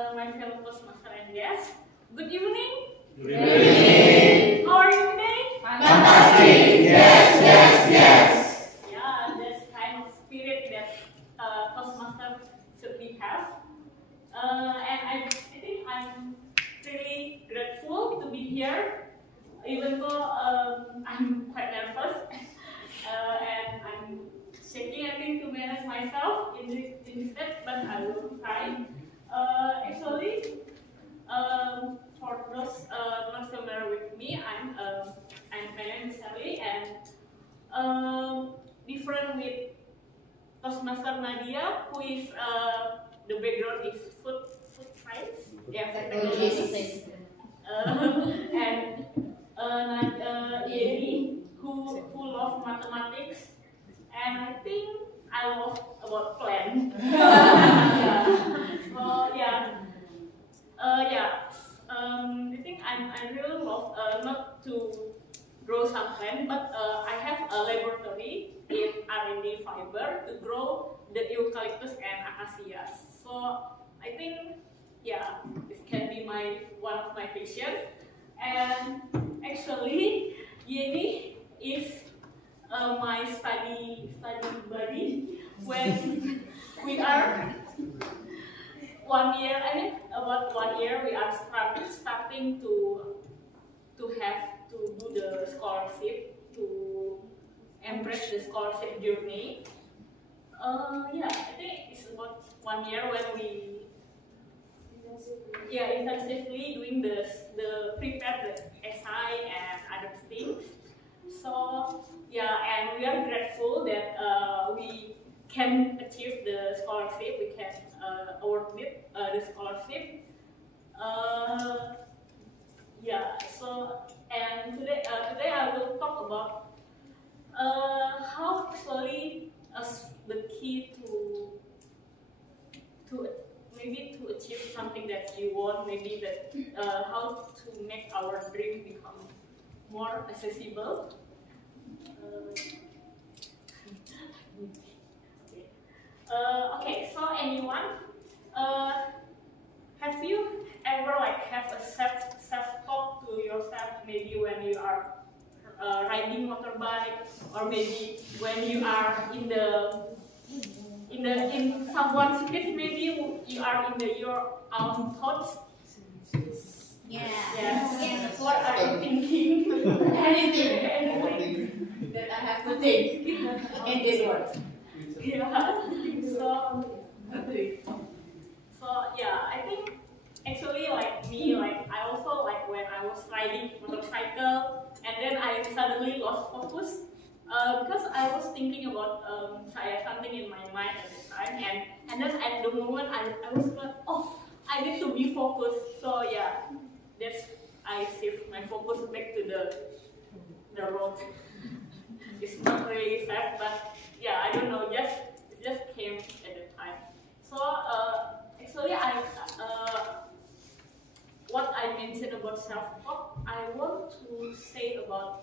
my fellow Toastmaster and guests. Good evening. Good evening. How are you today? Fantastic. Yes. Yeah, that's kind of spirit that Toastmaster should be have. And I think I'm really grateful to be here, even though I'm quite nervous and I'm shaking, I think, to manage myself in this step, but I will try. Actually, for those not familiar with me, my name is Sally, and different with Toastmaster Nadia, who is the background is food science, yeah, technology, and Yeni, who love mathematics, and I think I love about plant. Yeah. So I think I really love not to grow some plant, but I have a laboratory in R&D fiber to grow the eucalyptus and acacia. So I think this can be one of my passion. And actually, Yeni is my study buddy when we are 1 year. I mean, about 1 year we are starting to have to do the scholarship, to embrace the scholarship journey. I think it's about 1 year when we intensively doing the prepare the SI and other things. So and we are grateful that we can achieve the scholarship. We can awarded the scholarship. So and today I will talk about how actually the key to maybe to achieve something that you want, maybe that how to make our dream become more accessible. Okay, so anyone, have you ever have a self-talk to yourself, maybe when you are riding motorbike, or maybe when you are in someone's space, maybe you are in your own thoughts? Yes. What are you thinking? Anything that I have to think in this world. I think actually me, I also when I was riding motorcycle and then I suddenly lost focus because I was thinking about something in my mind at the time, and then at the moment I was like, oh, I need to be focused. So that's I shift my focus back to the road. It's not really fast, but I don't know, it just came at the time. So actually what I mentioned about self-talk, I want to say about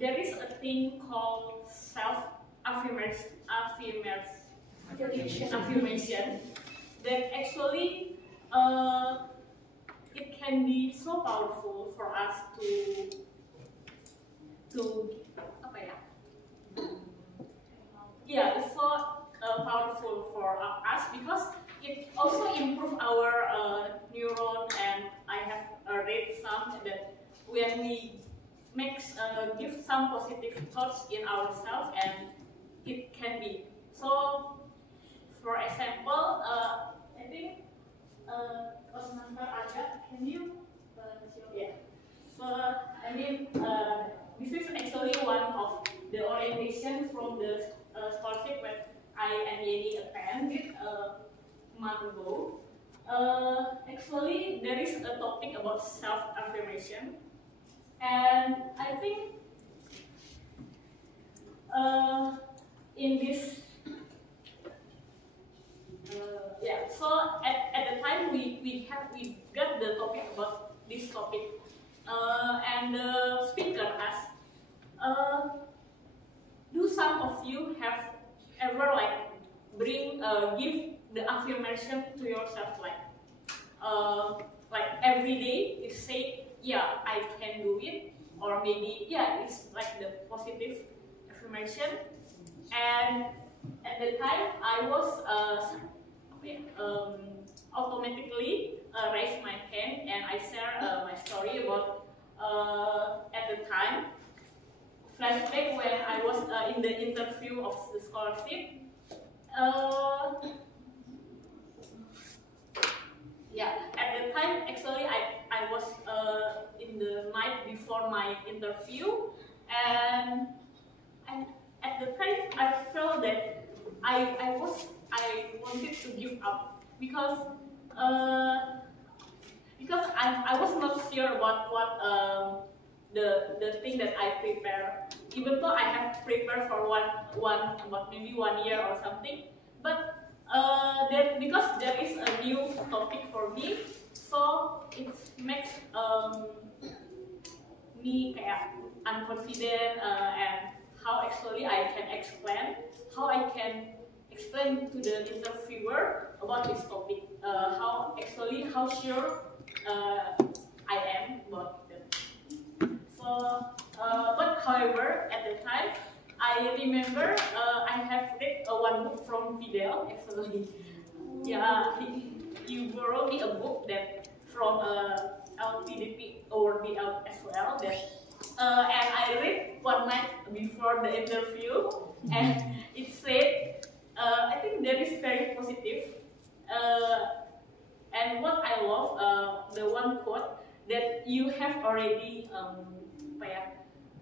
there is a thing called self-affirmation that actually it can be so powerful for us it's so powerful for us because it also improves our neuron, and I have read some that when we give some positive thoughts in ourselves, and it can be so. For example, I think Toastmaster Aga, can you show? So I mean, this is actually one of the orientation from the scholarship that I and Yeni attended a month ago. Actually, there is a topic about self-affirmation, and I think in this so at the time we got the topic about this topic, and the speaker asked, do some of you have ever give the affirmation to yourself, like every day you say, yeah, I can do it, or maybe yeah, it's like the positive affirmation. And at the time I was automatically raise my hand and I share my story about at the time flashback when I was in the interview of the scholarship. Yeah, at the time actually I was in the night before my interview, and at the time I felt that I wanted to give up because I was not sure about what the thing that I prepare. Even though I have prepared for about maybe 1 year or something, but that because there is a new topic for me, so it makes me kayak unconfident and how actually I can explain to the interviewer about this topic. How sure I am about it. So, but however, at the time, I remember I have read one book from Fidel actually. Yeah, he borrowed me a book that from LPDP or DL as well. That and I read one night before the interview, and it said, I think that is very positive. And what I love, the one quote that you have already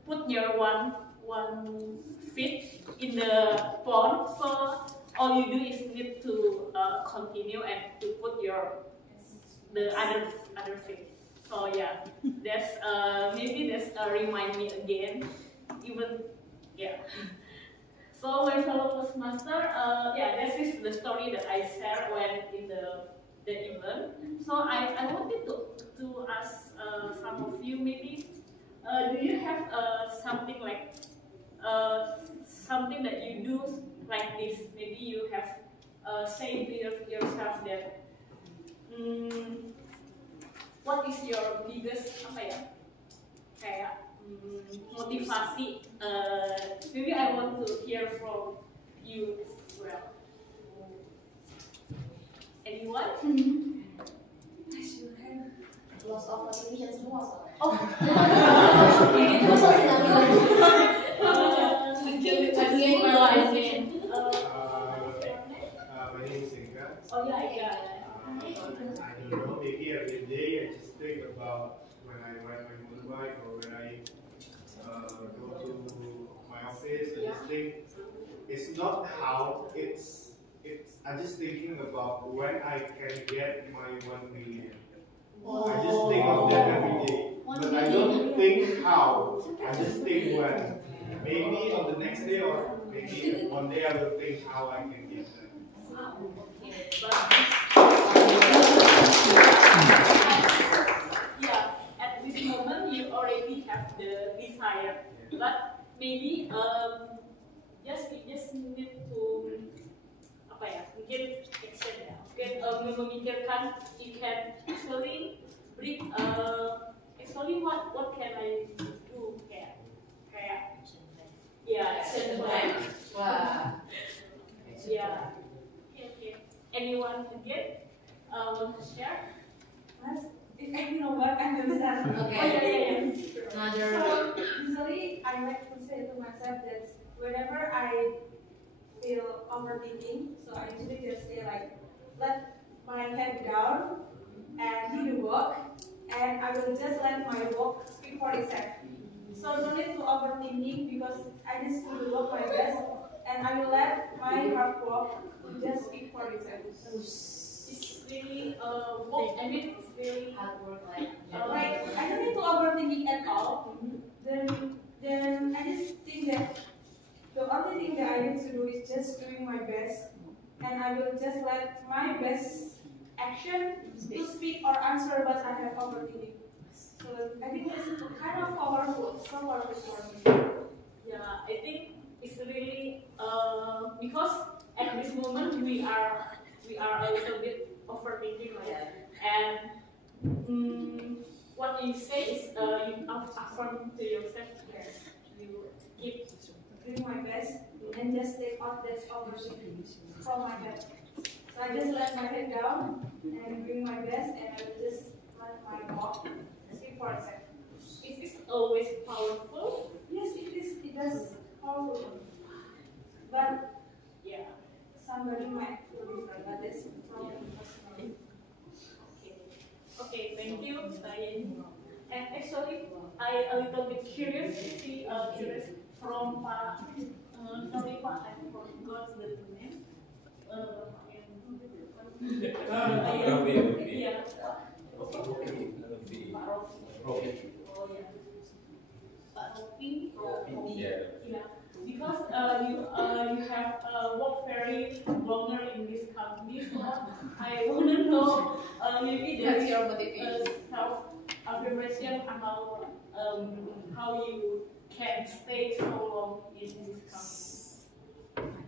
put your one feet in the pond, so all you do is need to continue and to put the other feet. So yeah, that's maybe that's remind me again, even yeah. So my fellow Toastmaster, yeah, this is the story that I share when in the event. So I wanted to ask some of you maybe, do you have something like something that you do like this? Maybe you have say to yourself that what is your biggest motivasi? Maybe I want to hear from you as well. Anyone? Loss of motivation semua soalnya. Oh. My name is Inga. Oh yeah. I don't know, maybe every day I just think about when I ride my motorbike or when I go to my office. I just think it's not how, I'm just thinking about when I can get my 1 million. I just think of that every day, but I don't think how. I just think when. Maybe on the next day or maybe one day I will think how I can get that. Yeah, at this moment you already have the desire, but maybe you just need to mungkin action ya, mungkin memikirkan you can actually bring actually what can I do kayak yeah, action plan. Wah. Yeah. Okay. Anyone again want to share? If I know what I understand. Okay. Oh yeah. So usually I like to say to myself that whenever I feel overthinking, so I usually just say like, let my head down and do the work, and I will just let my work speak for itself. So no need to overthinking because I just do the work my best, and I will let my hard work just speak for itself. It's really work. I mean, it's really Hard work like. Like I don't need to overthinking at all. Then I just think that the only thing that I need to do is just doing my best, and I will just let my best action to speak or answer what I have overthinking. So I think it's kind of powerful, so powerful for me. yeah. I think it's really because at this moment we are what you say is you affirm to yourself. Yes, you keep doing my best and just take out that overthinking from my head. So I just let my head down and doing my best, and I will just let my mouth speak for a second. Is this always powerful? Yes, it is. It does powerful. But Yeah. somebody might feel different. But that's from me personally. Okay, thank you, Diane. And actually, I a little bit curious from Pak. Sorry, Pak, I forgot the name. Yeah. Yeah. Because you have worked very longer in this company, so I want to know maybe That's there's your motivation. self affirmation about how you can stay so long in this company.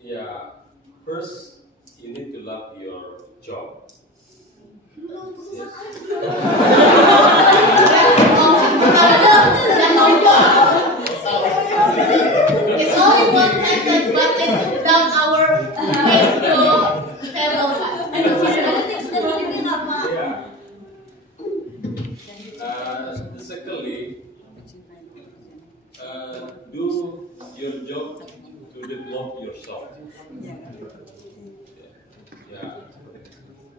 Yeah, first you need to love your job. It's only one sentence, but it took down our face to travel. Yeah. Secondly, do your job to develop yourself. Yeah.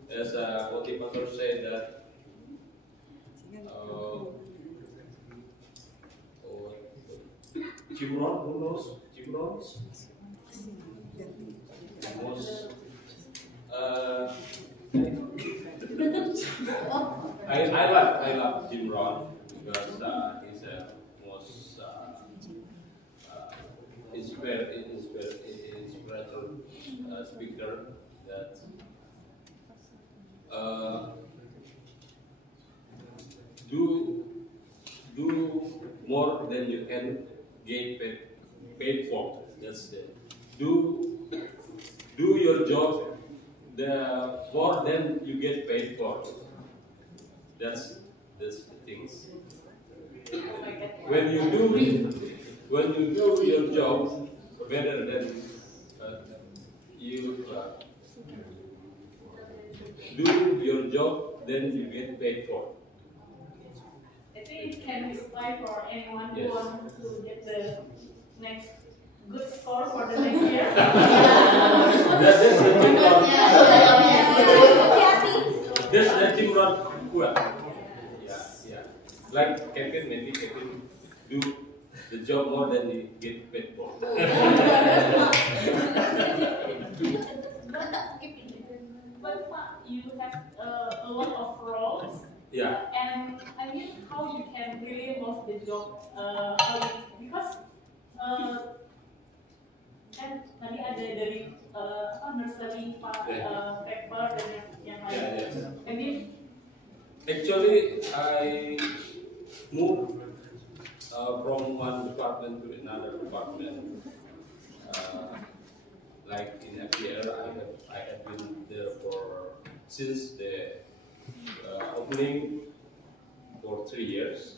As a motivator said that Jim Rohn, who knows Jim Rohn? I love Jim Rohn because he's a most inspirational speaker that do more than you can get paid for. That's it. Do your job the more than you get paid for. That's the things. When you do your job better than you do your job, then you get paid for. I think it can apply for anyone who Yes. wants to get the next good score for the next year. That's the Jim Rohn. That's the Jim Rohn quote. Yeah. Like Kevin, maybe Kevin do the job more than he get paid for. But Pak, you have a lot of roles. Yeah. And I mean, how you can really love the job? Because kan tadi ada dari nursery paper dan yang lain. Yeah, yes. I mean, Actually, I moved from one department to another department. Like in FPL, I have been there since the opening for 3 years,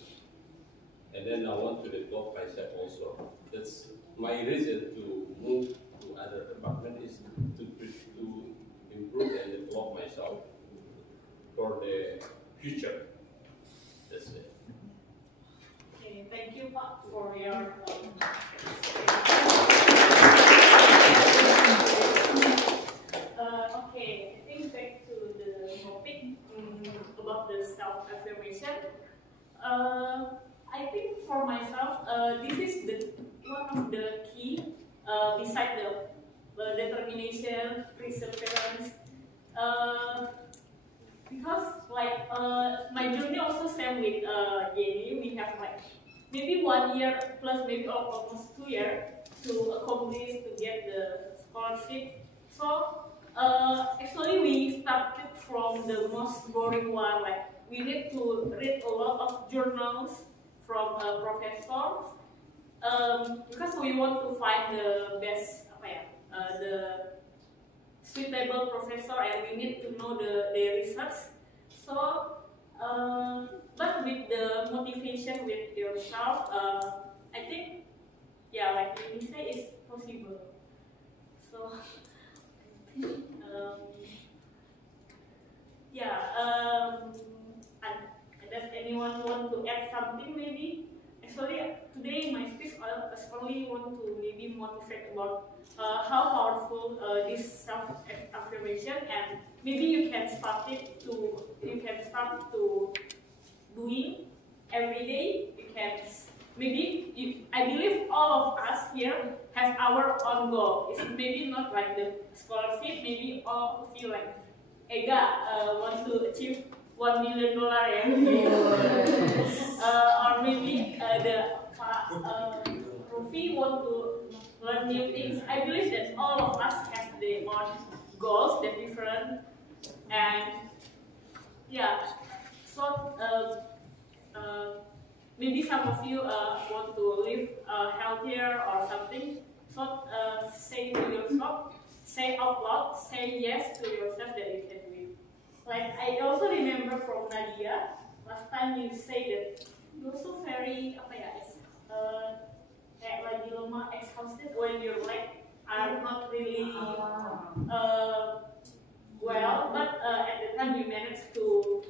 and then I want to develop myself also. That's my reason to move to other department is to improve and develop myself for the future. That's it. okay, thank you Pak for your. Okay, I think back to the topic about the self-affirmation. I think for myself, this is one of the key beside the determination, perseverance. Because like my journey also same with Jenny, we have like maybe 1 year plus maybe almost 2 years to accomplish to get the scholarship. So actually we started from the most boring one, like we need to read a lot of journals from professors because we want to find the best the suitable professor, and we need to know the research. So But with the motivation with yourself, I think, yeah, like you say, it's possible. So, yeah. Does anyone want to add something? Maybe. Actually, today my speech only want to maybe motivate about how powerful this self-affirmation, and maybe you can start to doing every day. You can I believe all of us here have our own goal. It's maybe not like the scholarship. Maybe all of you like Ega want to achieve $1 million, or maybe the Rufi want to learn new things. I believe that all of us have their own goals, they're different, and yeah. So maybe some of you want to live healthier or something. So say to yourself, say out loud, say yes to yourself that you can do it. Like I also remember from Nadia, last time you say that you also very kayak lagi lemah, exhausted when your legs are not really well, but at the time you managed to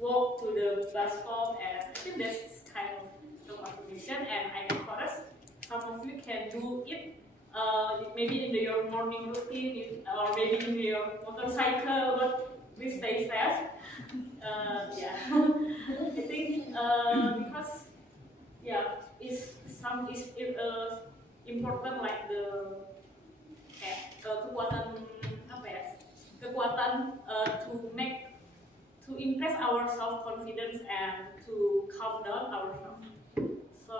walk to the bus stop, and I think that's kind of self-affirmation, and I encourage some of you can do it. Maybe in your morning routine, or maybe in your motorcycle, but please stay safe. Yeah, I think because yeah, it's important like the kekuatan to increase our self confidence and to calm down ourselves. So